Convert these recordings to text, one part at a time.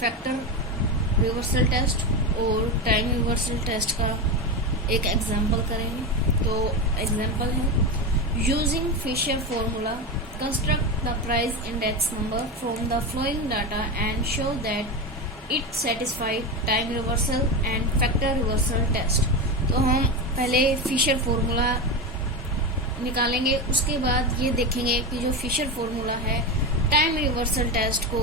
Factor reversal test और time reversal test का एक एग्जांपल करेंगे। तो एग्जांपल है using Fisher formula construct the price index number from the following data and show that it satisfied time reversal and factor reversal test. तो हम पहले Fisher formula निकालेंगे, उसके बाद ये देखेंगे कि जो फिशर फॉर्मूला है टाइम रिवर्सल टेस्ट को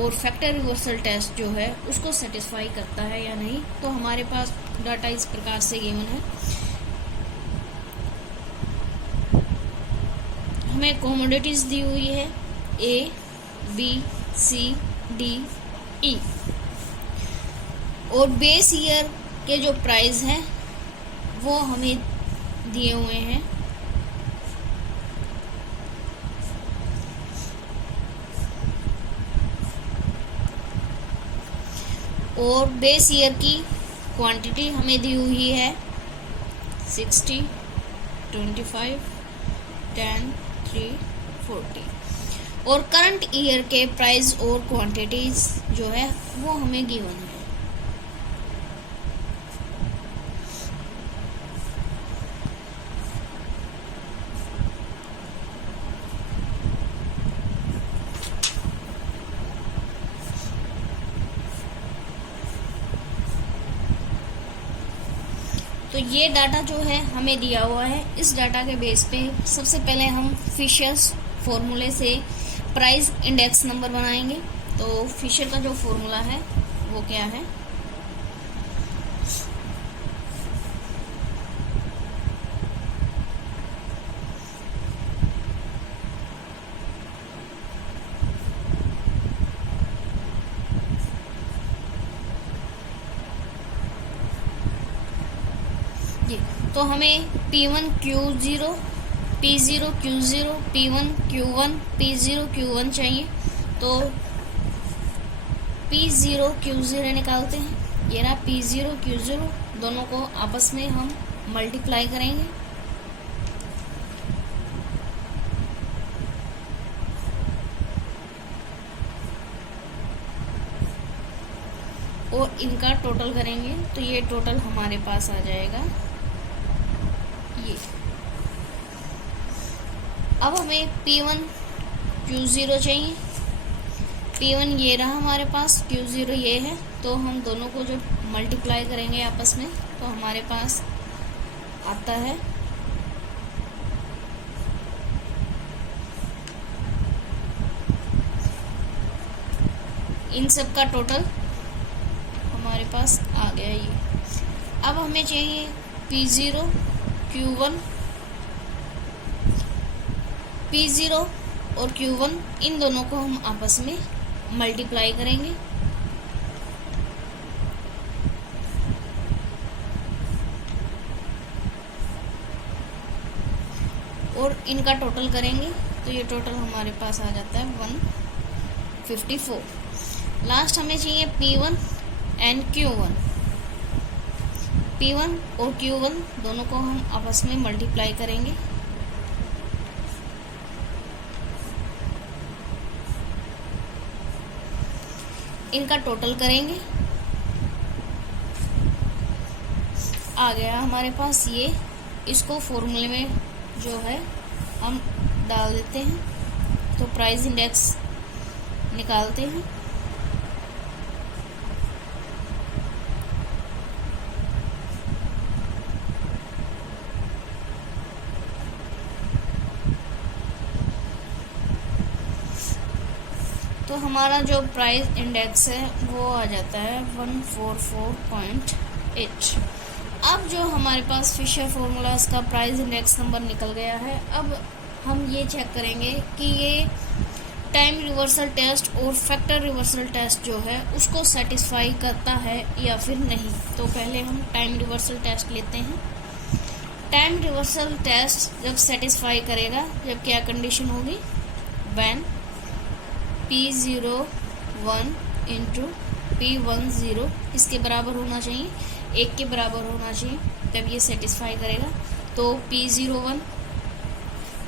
और फैक्टर रिवर्सल टेस्ट जो है उसको सेटिस्फाई करता है या नहीं। तो हमारे पास डाटा इस प्रकार से गिवन है। हमें कमोडिटीज दी हुई है ए, बी, सी, डी, ई और बेस ईयर के जो प्राइस हैं वो हमें दिए हुए हैं। और बेस ईयर की क्वांटिटी हमें दी हुई है 60, 25, 10, 3, 40 और करंट ईयर के प्राइस और क्वांटिटीज जो है वो हमें गिवन है। तो ये डाटा जो है हमें दिया हुआ है। इस डाटा के बेस पे सबसे पहले हम फिशर्स फॉर्मूले से प्राइस इंडेक्स नंबर बनाएंगे। तो फिशर का जो फॉर्मूला है वो क्या है, तो हमें P1 Q0, P0 Q0, P1 Q1, P0 Q1 चाहिए। तो P0 Q0 निकालते हैं। ये रहा P0 Q0, दोनों को आपस में हम मल्टीप्लाई करेंगे। और इनका टोटल करेंगे तो ये टोटल हमारे पास आ जाएगा ये। अब हमें P1 Q0 चाहिए। P1 ये रहा हमारे पास, Q0 ये है। तो हम दोनों को जो मल्टीप्लाई करेंगे आपस में तो हमारे पास आता है इन सब का टोटल हमारे पास आ गया ये। अब हमें चाहिए P0 Q1, P0 और Q1 इन दोनों को हम आपस में मल्टीप्लाई करेंगे। और इनका टोटल करेंगे तो ये टोटल हमारे पास आ जाता है 154। लास्ट हमें चाहिए P1 एंड Q1। P1 और Q1 दोनों को हम आपस में मल्टीप्लाई करेंगे। इनका टोटल करेंगे, आ गया हमारे पास ये। इसको फॉर्मूले में जो है हम डाल देते हैं। तो प्राइस इंडेक्स निकालते हैं। तो हमारा जो प्राइस इंडेक्स है वो आ जाता है 144.8। अब जो हमारे पास फिशर फॉर्मूलाज का प्राइस इंडेक्स नंबर निकल गया है, अब हम ये चेक करेंगे कि ये टाइम रिवर्सल टेस्ट और फैक्टर रिवर्सल टेस्ट जो है उसको सेटिस्फाई करता है या फिर नहीं। तो पहले हम टाइम रिवर्सल टेस्ट लेते हैं। टाइम रिवर्सल टेस्ट जब सेटिस्फाई करेगा, जब क्या कंडीशन होगी, व्हेन P01 इंटू P10 इसके बराबर होना चाहिए, 1 के बराबर होना चाहिए, तब ये सेटिस्फाई करेगा। तो P01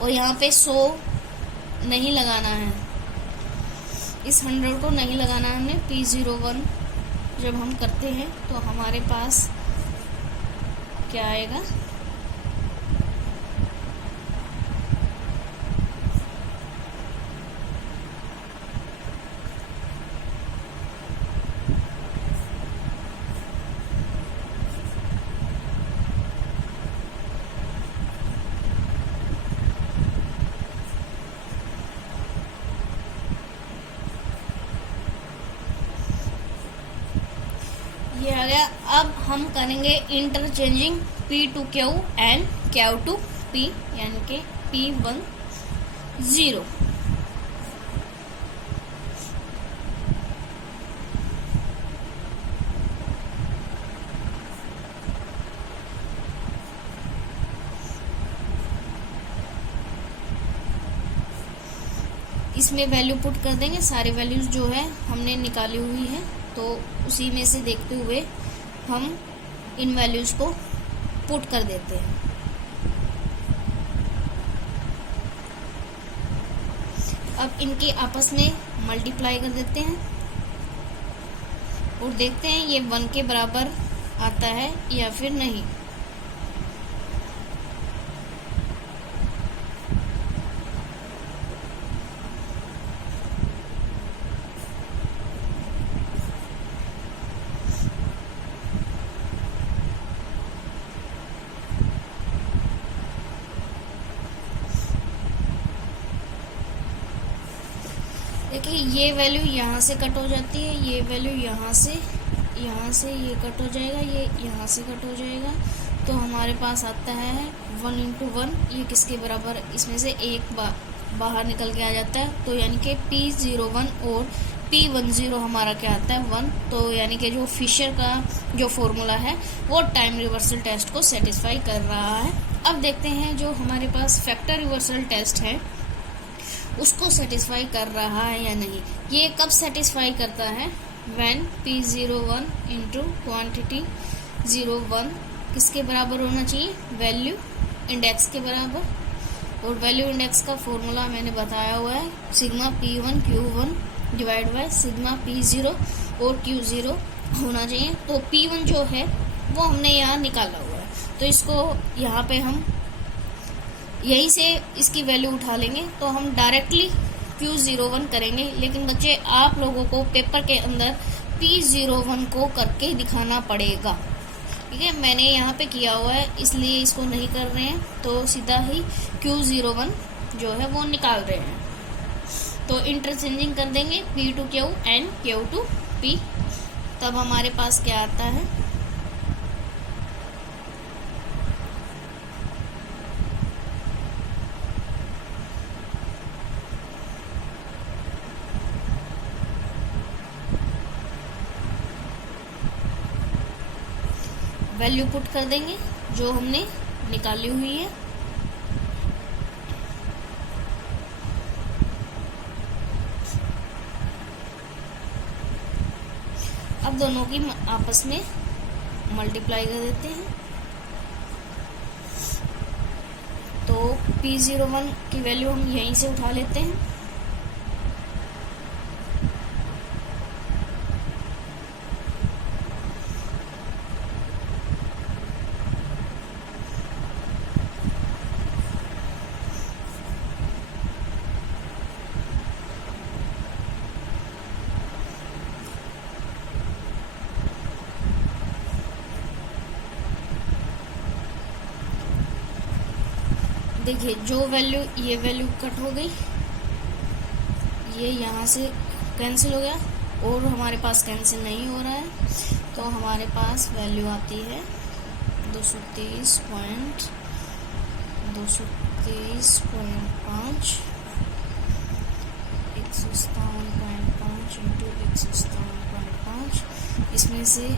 और यहाँ पे 100 नहीं लगाना है, इस 100 को नहीं लगाना है हमने। P01 जब हम करते हैं तो हमारे पास क्या आएगा, ये आ गया। अब हम करेंगे इंटरचेंजिंग P2Q एंड Q2P, यानी कि P10। इसमें वैल्यू पुट कर देंगे, सारी वैल्यूज जो है हमने निकाली हुई है, तो उसी में से देखते हुए हम इन वैल्यूज को पुट कर देते हैं। अब इनके आपस में मल्टीप्लाई कर देते हैं और देखते हैं ये 1 के बराबर आता है या फिर नहीं। देखिए ये वैल्यू यहाँ से कट हो जाती है, ये वैल्यू यहाँ से ये कट हो जाएगा, ये यहाँ से कट हो जाएगा, तो हमारे पास आता है 1 इंटू 1। ये किसके बराबर, इसमें से एक बाहर निकल के आ जाता है, तो यानी कि P01 और P10 हमारा क्या आता है 1। तो यानी कि जो फिशर का जो फॉर्मूला है वो टाइम रिवर्सल टेस्ट को सेटिस्फाई कर रहा है। अब देखते हैं जो हमारे पास फैक्टर रिवर्सल टेस्ट है उसको सेटिस्फाई कर रहा है या नहीं। ये कब सेटिस्फाई करता है, व्हेन P01 इंटू क्वान्टिटी 01 किसके बराबर होना चाहिए, वैल्यू इंडेक्स के बराबर। और वैल्यू इंडेक्स का फॉर्मूला मैंने बताया हुआ है, sigma P1 Q1 divide by sigma P0 और Q0 होना चाहिए। तो P1 जो है वो हमने यहाँ निकाला हुआ है, तो इसको यहाँ पे हम यहीं से इसकी वैल्यू उठा लेंगे, तो हम डायरेक्टली Q01 करेंगे। लेकिन बच्चे आप लोगों को पेपर के अंदर P01 को करके दिखाना पड़ेगा, ठीक है। मैंने यहाँ पे किया हुआ है इसलिए इसको नहीं कर रहे हैं, तो सीधा ही Q01 जो है वो निकाल रहे हैं। तो इंटरचेंजिंग कर देंगे P2Q एंड Q2P, तब हमारे पास क्या आता है, वैल्यू पुट कर देंगे जो हमने निकाली हुई है। अब दोनों की आपस में मल्टीप्लाई कर देते हैं, तो P01 की वैल्यू हम यहीं से उठा लेते हैं। देखिए जो वैल्यू, ये वैल्यू कट हो गई, ये यहाँ से कैंसिल हो गया और हमारे पास कैंसिल नहीं हो रहा है, तो हमारे पास वैल्यू आती है 223.5 157.5 इंटू 157.5, इसमें से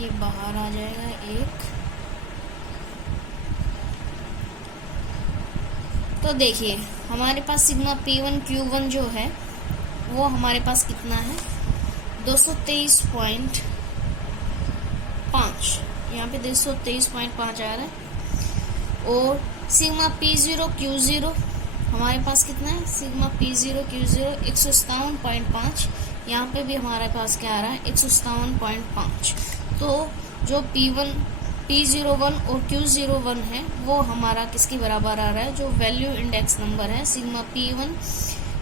ये बाहर आ जाएगा एक। तो देखिए हमारे पास सिग्मा P1 Q1 जो है वो हमारे पास कितना है, 223.5, यहाँ पे 223.5 आ रहा है। और सिग्मा P0 Q0 हमारे पास कितना है, सिग्मा P0 Q0 157.5, यहाँ पे भी हमारे पास क्या आ रहा है 157.5। तो जो P01 और Q01 है वो हमारा किसके बराबर आ रहा है, जो वैल्यू इंडेक्स नंबर है sigma P1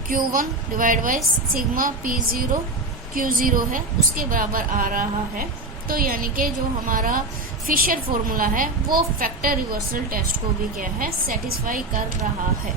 Q1 divide by sigma P0 Q0 है उसके बराबर आ रहा है। तो यानी कि जो हमारा फिशर फॉर्मूला है वो फैक्टर रिवर्सल टेस्ट को भी क्या है, सेटिस्फाई कर रहा है।